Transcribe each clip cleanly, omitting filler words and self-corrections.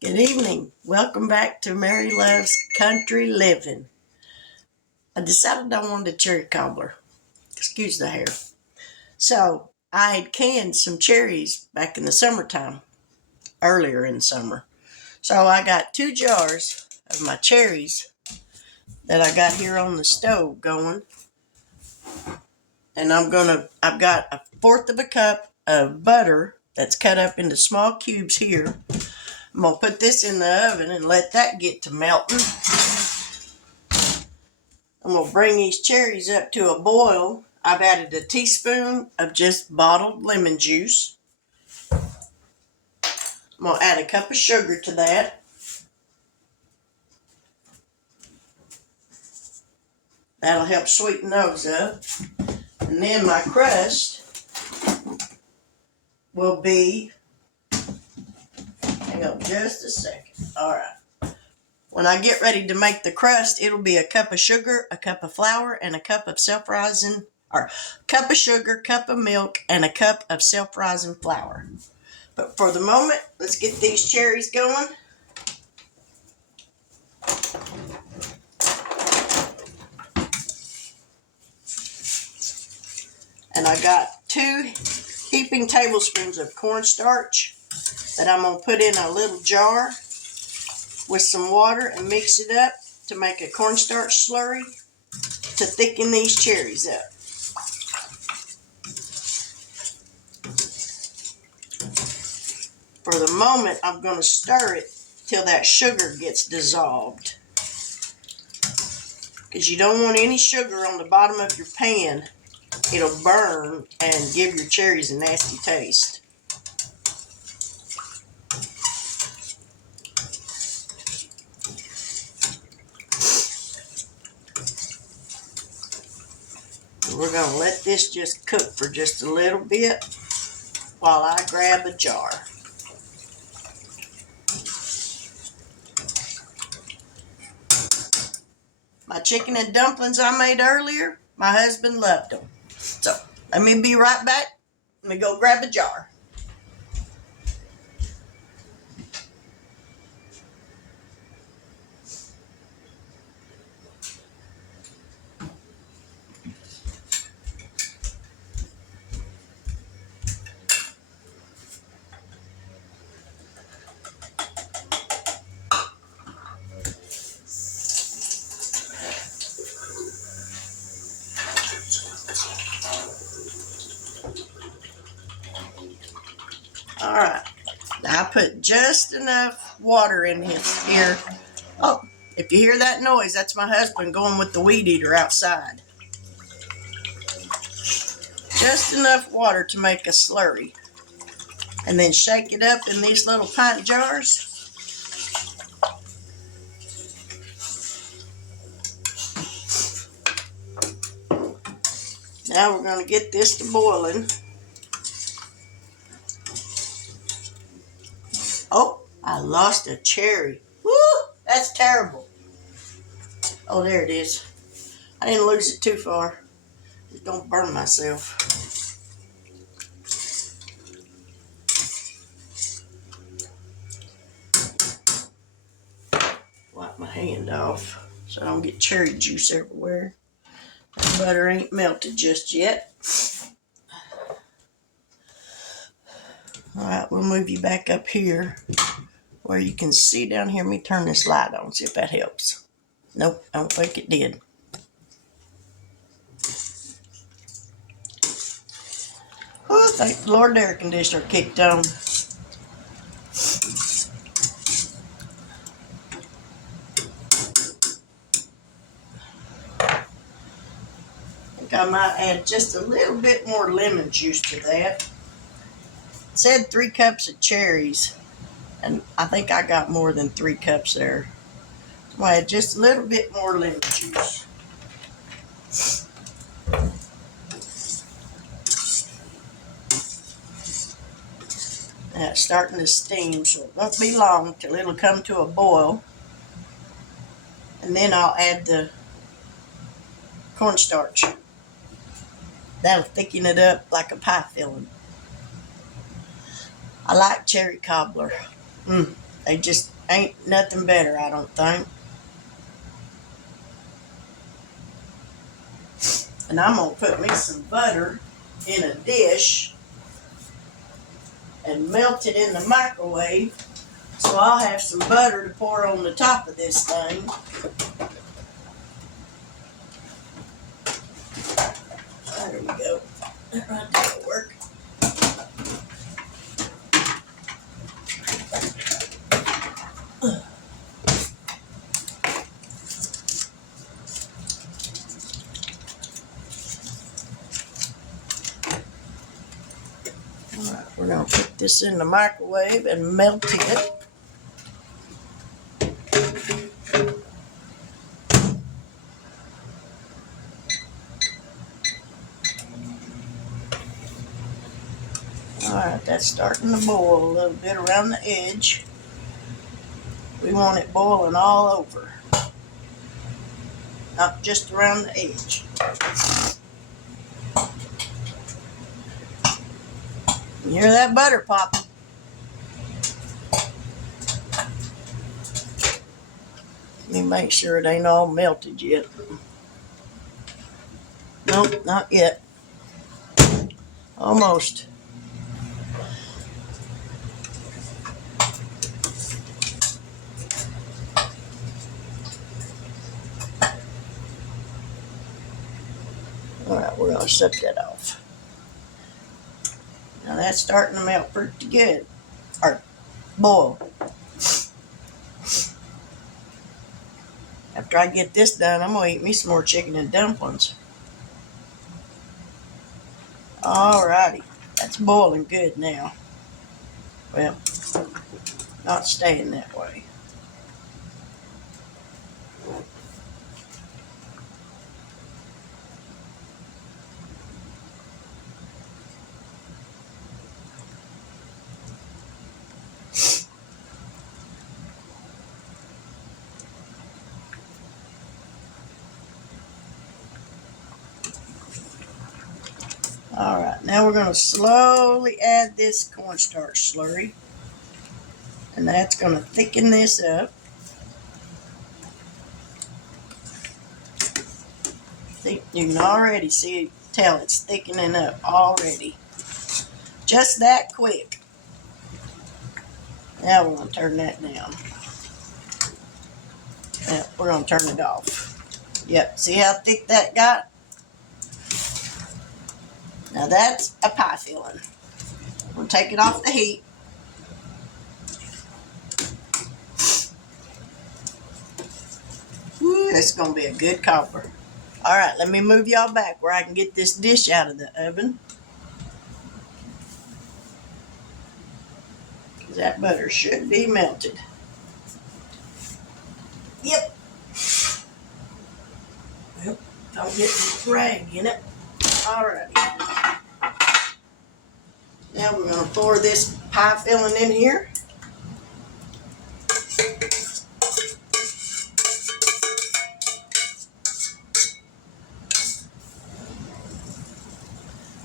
Good evening. Welcome back to Mary Loves Country Living. I decided I wanted a cherry cobbler. Excuse the hair. So I had canned some cherries back in the summertime, earlier in summer. So I got 2 jars of my cherries that I got here on the stove going. And I've got a fourth of a cup of butter that's cut up into small cubes here. I'm going to put this in the oven and let that get to melting. I'm going to bring these cherries up to a boil. I've added a teaspoon of just bottled lemon juice. I'm going to add a cup of sugar to that. That'll help sweeten those up. And then my crust will be, hang on just a second. All right. When I get ready to make the crust, it'll be a cup of sugar, a cup of flour, and a cup of self-rising, or cup of sugar, cup of milk, and a cup of self-rising flour. But for the moment, let's get these cherries going. And I got 2 heaping tablespoons of cornstarch that I'm going to put in a little jar with some water and mix it up to make a cornstarch slurry to thicken these cherries up. For the moment, I'm going to stir it till that sugar gets dissolved, because you don't want any sugar on the bottom of your pan. It'll burn and give your cherries a nasty taste. We're going to let this just cook for just a little bit while I grab a jar. My chicken and dumplings I made earlier, my husband loved them. So let me be right back. Let me go grab a jar. All right. Now I put just enough water in here. Oh, if you hear that noise, that's my husband going with the weed eater outside. Just enough water to make a slurry. And then shake it up in these little pint jars. Now we're going to get this to boiling. Oh, I lost a cherry. Woo, that's terrible. Oh, there it is. I didn't lose it too far. Just don't burn myself. Wipe my hand off so I don't get cherry juice everywhere. The butter ain't melted just yet. Alright, we'll move you back up here where you can see down here. Let me turn this light on, see if that helps. Nope, I don't think it did. Oh, thank the Lord the air conditioner kicked on. I think I might add just a little bit more lemon juice to that. It said 3 cups of cherries, and I think I got more than 3 cups there. I'm going to add just a little bit more lemon juice. Now it's starting to steam, so it won't be long till it'll come to a boil. And then I'll add the cornstarch. That'll thicken it up like a pie filling. I like cherry cobbler. They just ain't nothing better, I don't think. And I'm going to put me some butter in a dish and melt it in the microwave. So I'll have some butter to pour on the top of this thing. There we go. That right there will work. Alright, we're going to put this in the microwave and melt it. Alright, that's starting to boil a little bit around the edge. We want it boiling all over, not just around the edge. You hear that butter popping? Let me make sure it ain't all melted yet. Nope, not yet. Almost. Alright, we're going to shut that off. Now that's starting to melt pretty good. Or boil. After I get this done, I'm going to eat me some more chicken and dumplings. Alrighty. That's boiling good now. Well, not staying that way. Alright, now we're going to slowly add this cornstarch slurry. And that's going to thicken this up. You can already tell it's thickening up already. Just that quick. Now we're going to turn that down. Now we're going to turn it off. Yep, see how thick that got? Now that's a pie filling. We'll take it off the heat. Woo, that's going to be a good cobbler. Alright, let me move y'all back where I can get this dish out of the oven. Because that butter should be melted. Yep. Well, don't get the rag in it. Alrighty. Now we're going to pour this pie filling in here.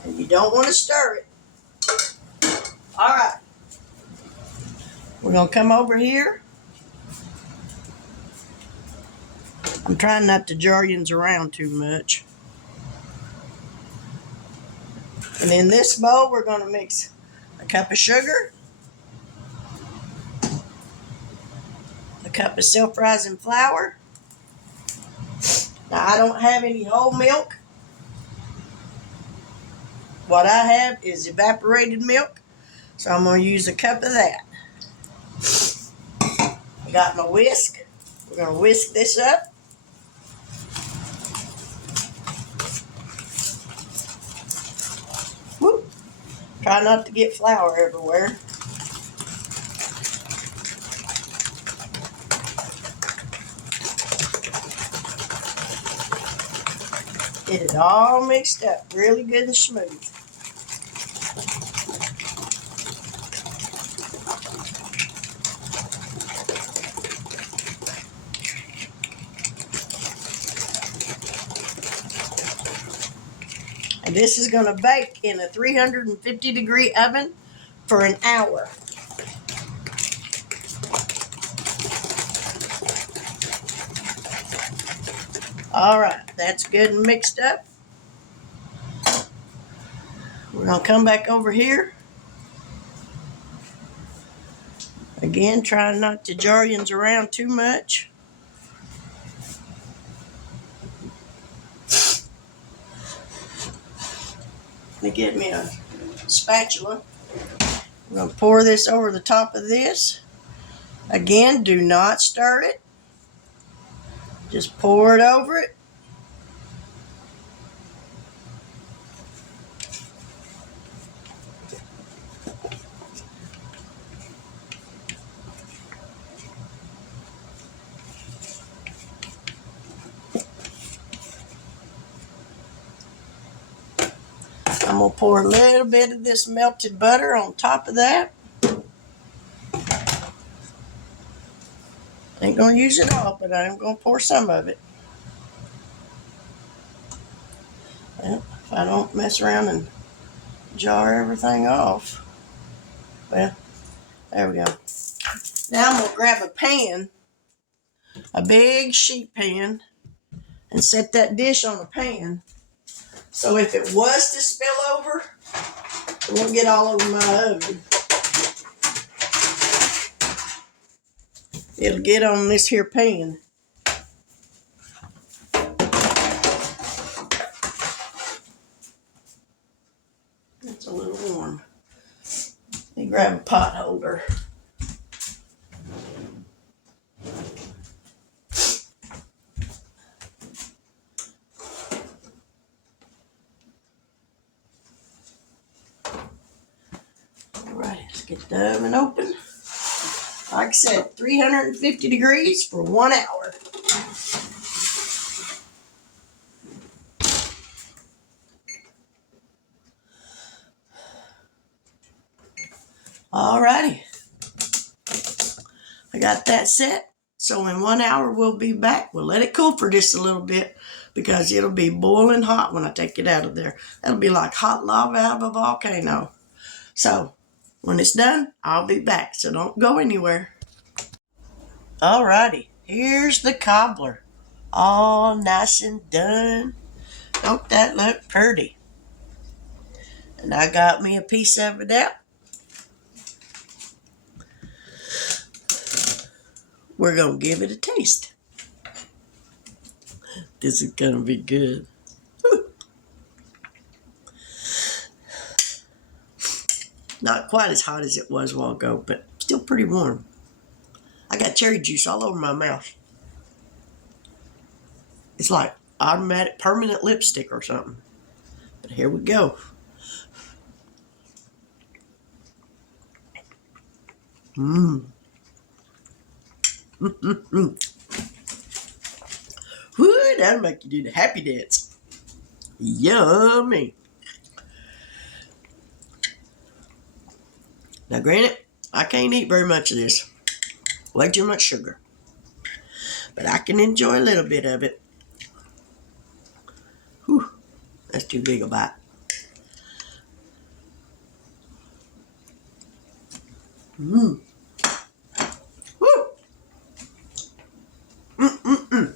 And you don't want to stir it. Alright. We're going to come over here. I'm trying not to jar yins around too much. And in this bowl, we're going to mix a cup of sugar, a cup of self-rising flour. Now, I don't have any whole milk. What I have is evaporated milk, so I'm going to use a cup of that. I got my whisk. We're going to whisk this up. Whoop. Try not to get flour everywhere. Get it all mixed up really good and smooth. And this is going to bake in a 350-degree oven for an hour. All right, that's good and mixed up. We're going to come back over here. Again, trying not to jar yins around too much. Let me get me a spatula. I'm going to pour this over the top of this. Again, do not stir it. Just pour it over it. I'm going to pour a little bit of this melted butter on top of that. Ain't going to use it all, but I'm going to pour some of it. Well, if I don't mess around and jar everything off. Well, there we go. Now I'm going to grab a pan, a big sheet pan, and set that dish on the pan. So if it was to spill over, it won't get all over my oven. It'll get on this here pan. It's a little warm. Let me grab a pot holder. Alright, let's get the oven open. Like I said, 350 degrees for 1 hour. Alrighty. I got that set. So in 1 hour we'll be back. We'll let it cool for just a little bit because it'll be boiling hot when I take it out of there. That'll be like hot lava out of a volcano. So when it's done, I'll be back. So don't go anywhere. Alrighty. Here's the cobbler. All nice and done. Don't that look pretty? And I got me a piece of it out. We're going to give it a taste. This is going to be good. Not quite as hot as it was a while ago, but still pretty warm. I got cherry juice all over my mouth. It's like automatic permanent lipstick or something. But here we go. Mmm. Woo, that'll make you do the happy dance. Yummy. Now, granted, I can't eat very much of this. Way too much sugar. But I can enjoy a little bit of it. Whew, that's too big a bite. Mmm. Woo. Mm-mm-mm.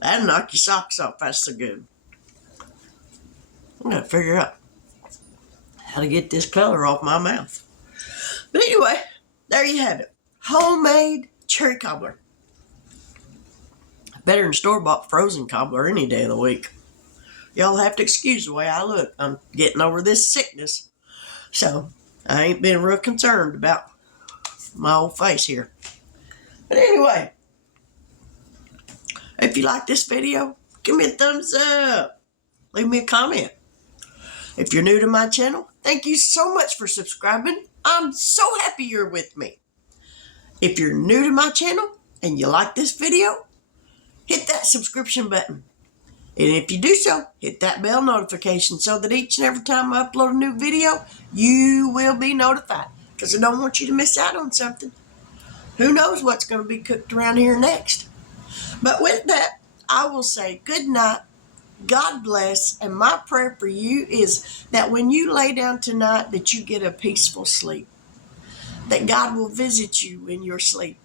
That'll knock your socks off. That's so good. I'm going to figure out how to get this color off my mouth. But anyway, there you have it. Homemade cherry cobbler. Better than store-bought frozen cobbler any day of the week. Y'all have to excuse the way I look. I'm getting over this sickness. So, I ain't been real concerned about my old face here. But anyway, if you like this video, give me a thumbs up. Leave me a comment. If you're new to my channel, thank you so much for subscribing. I'm so happy you're with me. If you're new to my channel and you like this video, hit that subscription button. And if you do so, hit that bell notification so that each and every time I upload a new video, you will be notified. Because I don't want you to miss out on something. Who knows what's going to be cooked around here next. But with that, I will say good night. God bless, and my prayer for you is that when you lay down tonight that you get a peaceful sleep, that God will visit you in your sleep,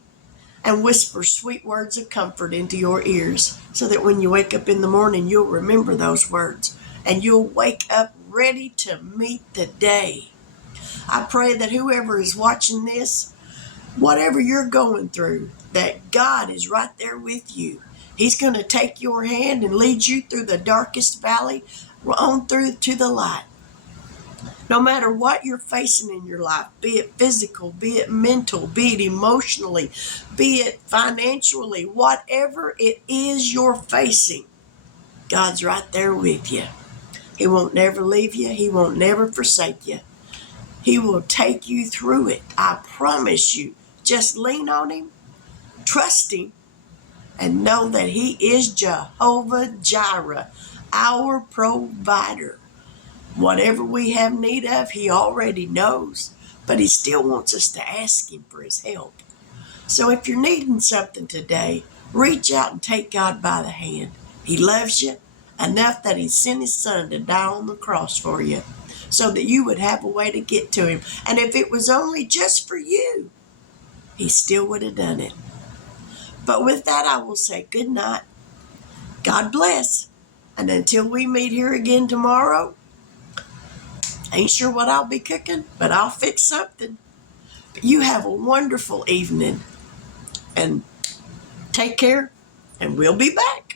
and whisper sweet words of comfort into your ears so that when you wake up in the morning, you'll remember those words and you'll wake up ready to meet the day. I pray that whoever is watching this, whatever you're going through, that God is right there with you. He's going to take your hand and lead you through the darkest valley on through to the light. No matter what you're facing in your life, be it physical, be it mental, be it emotionally, be it financially, whatever it is you're facing, God's right there with you. He won't never leave you. He won't never forsake you. He will take you through it. I promise you. Just lean on him, trust him, and know that he is Jehovah Jireh, our provider. Whatever we have need of, he already knows, but he still wants us to ask him for his help. So if you're needing something today, reach out and take God by the hand. He loves you enough that he sent his son to die on the cross for you so that you would have a way to get to him. And if it was only just for you, he still would have done it. But with that, I will say good night. God bless. And until we meet here again tomorrow, ain't sure what I'll be cooking, but I'll fix something. But you have a wonderful evening. And take care, and we'll be back.